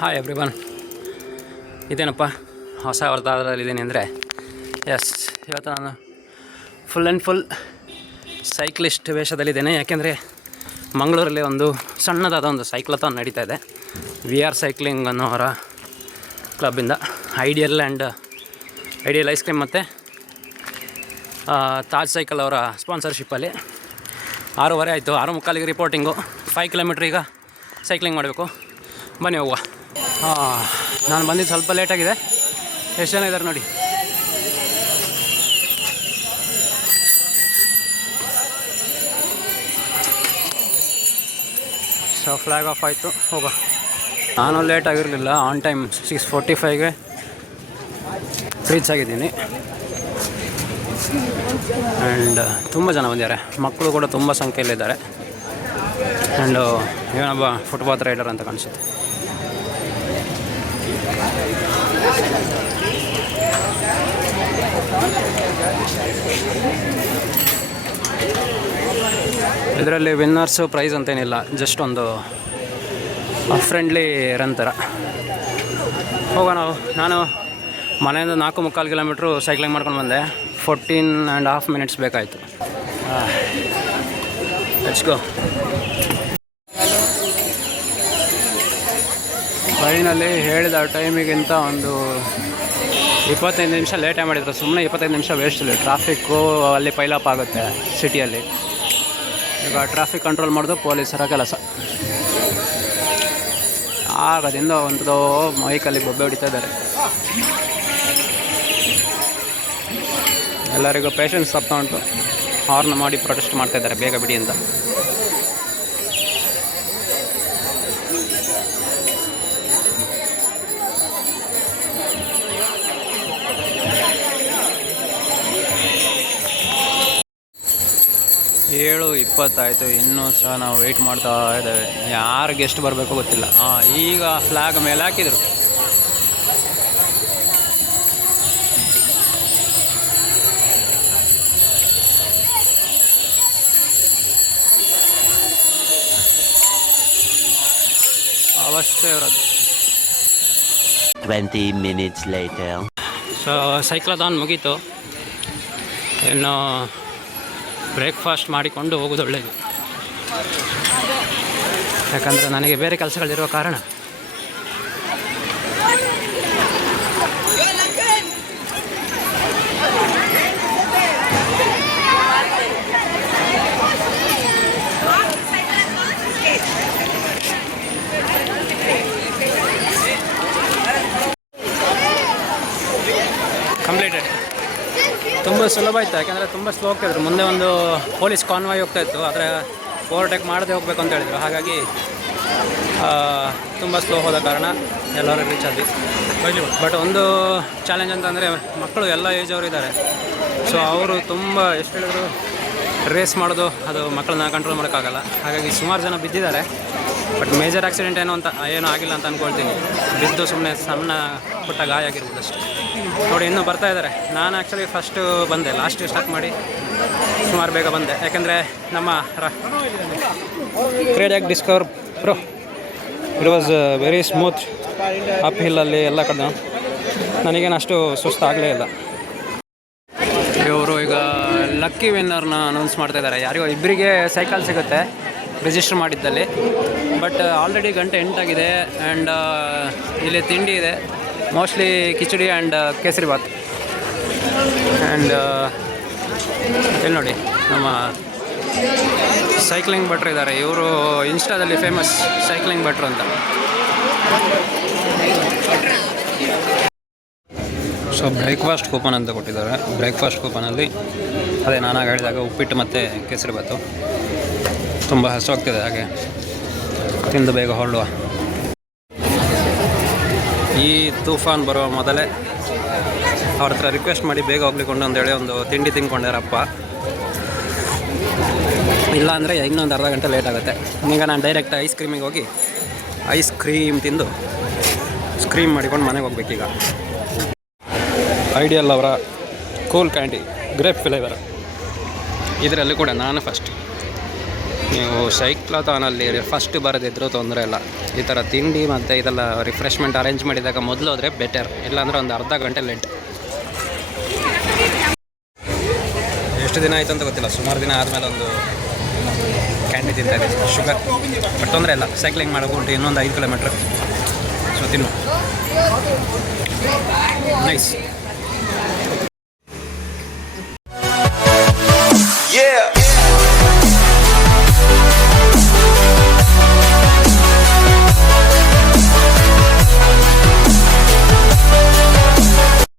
Hi everyone, ಇದೇನಪ್ಪ ಹೊಸ ಅವತಾರದಲ್ಲಿದ್ದೀನಿ ಅಂದರೆ ಇವತ್ತು ನಾನು ಫುಲ್ ಆ್ಯಂಡ್ ಫುಲ್ ಸೈಕ್ಲಿಸ್ಟ್ ವೇಷದಲ್ಲಿದ್ದೇನೆ. ಯಾಕೆಂದರೆ ಮಂಗಳೂರಲ್ಲಿ ಒಂದು ಸಣ್ಣದಾದ ಒಂದು ಸೈಕ್ಲಥಾನ್ ನಡೀತಾ ಇದೆ. VR ಸೈಕ್ಲಿಂಗ್ ಅನ್ನೋರ ಕ್ಲಬ್ಬಿಂದ ಐಡಿಯಲ್ ಐಸ್ ಕ್ರೀಮ್ ಮತ್ತು ತಾಜ್ ಸೈಕಲ್ ಅವರ ಸ್ಪಾನ್ಸರ್ಶಿಪ್ಪಲ್ಲಿ 6:30 ಆಯಿತು. 6:45ಗೆ ರಿಪೋರ್ಟಿಂಗು. 5 ಕಿಲೋಮೀಟ್ರ್ ಈಗ ಸೈಕ್ಲಿಂಗ್ ಮಾಡಬೇಕು. ಬನ್ನಿ ಹೋಗುವ. ನಾನು ಬಂದಿದ್ದು ಸ್ವಲ್ಪ ಲೇಟಾಗಿದೆ. ಎಷ್ಟು ಜನ ಇದ್ದಾರೆ ನೋಡಿ. ಸೊ ಫ್ಲ್ಯಾಗ್ ಆಫ್ ಆಯಿತು, ಹೋಗ. ನಾನು ಲೇಟ್ ಆಗಿರಲಿಲ್ಲ, ಆನ್ ಟೈಮ್ 6:45ಗೆ ರೀಚ್ ಆಗಿದ್ದೀನಿ. ಆ್ಯಂಡ್ ತುಂಬ ಜನ ಬಂದಿದ್ದಾರೆ, ಮಕ್ಕಳು ಕೂಡ ತುಂಬ ಸಂಖ್ಯೆಯಲ್ಲಿದ್ದಾರೆ. ಆ್ಯಂಡ್ ಏನೊಬ್ಬ ಫುಟ್ಪಾತ್ ರೈಡರ್ ಅಂತ ಕಾಣಿಸುತ್ತೆ. ಇದರಲ್ಲಿ ವಿನ್ನರ್ಸು ಪ್ರೈಸ್ ಅಂತೇನಿಲ್ಲ, ಜಸ್ಟ್ ಒಂದು ಫ್ರೆಂಡ್ಲಿ ರನ್ ಥರ. ಹೋಗೋಣ. ನಾನು ಮನೆಯಿಂದ 4.25 ಕಿಲೋಮೀಟ್ರು ಸೈಕ್ಲಿಂಗ್ ಮಾಡ್ಕೊಂಡು ಬಂದೆ. 14.5 ಮಿನಿಟ್ಸ್ ಬೇಕಾಯಿತು. Let's go. ಟ್ರೈನಲ್ಲಿ ಹೇಳಿದ ಟೈಮಿಗಿಂತ ಒಂದು 25 ನಿಮಿಷ ಲೇಟೇ ಮಾಡಿದ್ರು. ಸುಮ್ಮನೆ 25 ನಿಮಿಷ ವೇಸ್ಟ್ ಇಲ್ಲ. ಟ್ರಾಫಿಕ್ಕು ಅಲ್ಲಿ ಪೈಲಪ್ ಆಗುತ್ತೆ ಸಿಟಿಯಲ್ಲಿ. ಈಗ ಟ್ರಾಫಿಕ್ ಕಂಟ್ರೋಲ್ ಮಾಡೋದು ಪೊಲೀಸರ ಕೆಲಸ. ಆಗದಿಂದ ಒಂದು ಮೈಕಲ್ಲಿ ಬೊಬ್ಬೆ ಹೊಡಿತಾ ಇದ್ದಾರೆ. ಎಲ್ಲರಿಗೂ ಪೇಷನ್ಸ್ ತಪ್ತಾ ಉಂಟು. ಹಾರ್ನ್ ಮಾಡಿ ಪ್ರೊಟೆಸ್ಟ್ ಮಾಡ್ತಾಯಿದ್ದಾರೆ, ಬೇಗ ಬಿಡಿ ಅಂತ. ಏಳು 20 ಆಯಿತು, ಇನ್ನೂ ಸಹ ನಾವು ವೆಯ್ಟ್ ಮಾಡ್ತಾ ಇದ್ದೇವೆ. ಯಾರಿಗೆ ಎಷ್ಟು ಬರಬೇಕೋ ಗೊತ್ತಿಲ್ಲ. ಈಗ ಫ್ಲ್ಯಾಗ್ ಮೇಲೆ ಹಾಕಿದರು. ಅವಸ್ಥೆ ಇರೋದು. 20 minutes later. ಸೊ ಸೈಕ್ಲಥಾನ್ ಮುಗೀತು. ಇನ್ನು ಬ್ರೇಕ್ಫಾಸ್ಟ್ ಮಾಡಿಕೊಂಡು ಹೋಗೋದು ಒಳ್ಳೆಯದು. ಯಾಕಂದರೆ ನನಗೆ ಬೇರೆ ಕೆಲಸಗಳಿರುವ ಕಾರಣ ಕಂಪ್ಲೀಟೆಡ್. ತುಂಬ ಸುಲಭ ಆಯಿತು. ಯಾಕೆಂದರೆ ತುಂಬ ಸ್ಲೋ ಹೋಗ್ತಾಯಿದ್ರು. ಮುಂದೆ ಒಂದು ಪೊಲೀಸ್ ಕಾನ್ವಾಯ್ ಹೋಗ್ತಾಯಿತ್ತು, ಆದರೆ ಓವರ್ಟೇಕ್ ಮಾಡದೆ ಹೋಗಬೇಕು ಅಂತ ಹೇಳಿದರು. ಹಾಗಾಗಿ ತುಂಬ ಸ್ಲೋ ಹೋದ ಕಾರಣ ಎಲ್ಲರೂ ರೀಚ್ ಆದ್ವಿ. ಬಟ್ ಒಂದು ಚಾಲೆಂಜ್ ಅಂತಂದರೆ ಮಕ್ಕಳು ಎಲ್ಲ ಏಜ್ ಅವರು ಇದ್ದಾರೆ. ಸೊ ಅವರು ತುಂಬ ಎಷ್ಟು ಹೇಳಿದ್ರು ರೇಸ್ ಮಾಡೋದು, ಅದು ಮಕ್ಕಳನ್ನ ಕಂಟ್ರೋಲ್ ಮಾಡೋಕ್ಕಾಗಲ್ಲ. ಹಾಗಾಗಿ ಸುಮಾರು ಜನ ಬಿದ್ದಿದ್ದಾರೆ. ಬಟ್ ಮೇಜರ್ ಆಕ್ಸಿಡೆಂಟ್ ಏನೂ ಆಗಿಲ್ಲ ಅಂತ ಅಂದ್ಕೊಳ್ತೀನಿ. ಬಿದ್ದು ಸುಮ್ಮನೆ ಸಣ್ಣ ಪುಟ್ಟ ಗಾಯ ಆಗಿರ್ಬೋದು ಅಷ್ಟೇ. ನೋಡಿ ಇನ್ನೂ ಬರ್ತಾ ಇದ್ದಾರೆ. ನಾನು ಆ್ಯಕ್ಚುಲಿ ಫಸ್ಟು ಬಂದೆ, ಲಾಸ್ಟ್ ಸ್ಟಾರ್ಟ್ ಮಾಡಿ ಸುಮಾರು ಬೇಗ ಬಂದೆ. ಯಾಕೆಂದರೆ ನಮ್ಮ Cradiac Discover Pro it was very smooth up ಹಿಲ್ಲಲ್ಲಿ ಎಲ್ಲ ಕಡೆ. ನನಗೇನು ಅಷ್ಟು ಸುಸ್ತಾಗಲೇ ಇಲ್ಲ. ಇವರು ಈಗ ಲಕ್ಕಿ ವಿನ್ನರ್ನ ಅನೌನ್ಸ್ ಮಾಡ್ತಾಯಿದ್ದಾರೆ. ಯಾರಿಗೋ ಇಬ್ಬರಿಗೆ ಸೈಕಲ್ ಸಿಗುತ್ತೆ ರಿಜಿಸ್ಟರ್ ಮಾಡಿದ್ದಲ್ಲಿ. ಬಟ್ ಆಲ್ರೆಡಿ ಗಂಟೆ 8 ಆಗಿದೆ. ಆ್ಯಂಡ್ ಇಲ್ಲಿ ತಿಂಡಿ ಇದೆ, mostly khichdi and kesari bath. And ಇಲ್ಲಿ ನೋಡಿ ನಮ್ಮ ಸೈಕ್ಲಿಂಗ್ ಭಟ್ರು ಇದ್ದಾರೆ. ಇವರು ಇನ್ಸ್ಟಾದಲ್ಲಿ ಫೇಮಸ್ ಸೈಕ್ಲಿಂಗ್ ಭಟ್ರು ಅಂತ. ಸೊ ಬ್ರೇಕ್ಫಾಸ್ಟ್ ಕೂಪನ್ ಅಂತ ಕೊಟ್ಟಿದ್ದಾರೆ. ಬ್ರೇಕ್ಫಾಸ್ಟ್ ಕೂಪನಲ್ಲಿ ಅದೇ ನಾನು ಹೇಳಿದಾಗ ಉಪ್ಪಿಟ್ಟು ಮತ್ತು ಕೇಸರಿ ಬಾತು. ತುಂಬ ಹಸುವಾಗ್ತಿದೆ, ಹಾಗೆ ತಿಂದು ಬೇಗ ಹೊರಡುವ. ಈ ತೂಫಾನ್ ಬರುವ ಮೊದಲೇ ಅವ್ರ ಹತ್ರ ರಿಕ್ವೆಸ್ಟ್ ಮಾಡಿ ಬೇಗ ಹೋಗ್ಲಿಕ್ಕೊಂಡು ಅಂತೇಳಿ ಒಂದು ತಿಂಡಿ ತಿಂದ್ಕೊಂಡ್ಯಾರಪ್ಪ. ಇಲ್ಲ ಅಂದರೆ ಇನ್ನೊಂದು ಅರ್ಧ ಗಂಟೆ ಲೇಟ್ ಆಗುತ್ತೆ. ಈಗ ನಾನು ಡೈರೆಕ್ಟ್ ಐಸ್ ಕ್ರೀಮಿಗೆ ಹೋಗಿ ಐಸ್ ಕ್ರೀಮ್ ತಿಂದು ಸ್ಕ್ರೀಮ್ ಮಾಡಿಕೊಂಡು ಮನೆಗೆ ಹೋಗ್ಬೇಕೀಗ. ಐಡಿಯಲ್ ಅವರ ಕೂಲ್ ಕ್ಯಾಂಡಿ ಗ್ರೇಪ್ ಫ್ಲೇವರ್, ಇದರಲ್ಲಿ ಕೂಡ ನಾನು ಫಸ್ಟ್. ನೀವು ಸೈಕ್ಲಾಥಾನಲ್ಲಿ ಫಸ್ಟ್ ಬರೋದಿದ್ರು ತೊಂದರೆ ಇಲ್ಲ. ಈ ಥರ ತಿಂಡಿ ಮತ್ತು ಇದೆಲ್ಲ ರಿಫ್ರೆಶ್ಮೆಂಟ್ ಅರೇಂಜ್ ಮಾಡಿದಾಗ ಮೊದಲು ಹೋದರೆ ಬೆಟರ್, ಇಲ್ಲಾಂದರೆ ಒಂದು ಅರ್ಧ ಗಂಟೆ ಲೇಟ್. ಎಷ್ಟು ದಿನ ಆಯಿತು ಅಂತ ಗೊತ್ತಿಲ್ಲ, ಸುಮಾರು ದಿನ ಆದಮೇಲೆ ಒಂದು ಕ್ಯಾಂಡಿ ತಿಂತಾ ಇದೆ, ಶುಗರ್. ಬಟ್ ತೊಂದರೆ ಇಲ್ಲ, ಸೈಕ್ಲಿಂಗ್ ಮಾಡ್ಕೊಂಡು ಇನ್ನೊಂದು 5 ಕಿಲೋಮೀಟ್ರ್. ಸೊ ತಿನ್ನು, ನೈಸ್.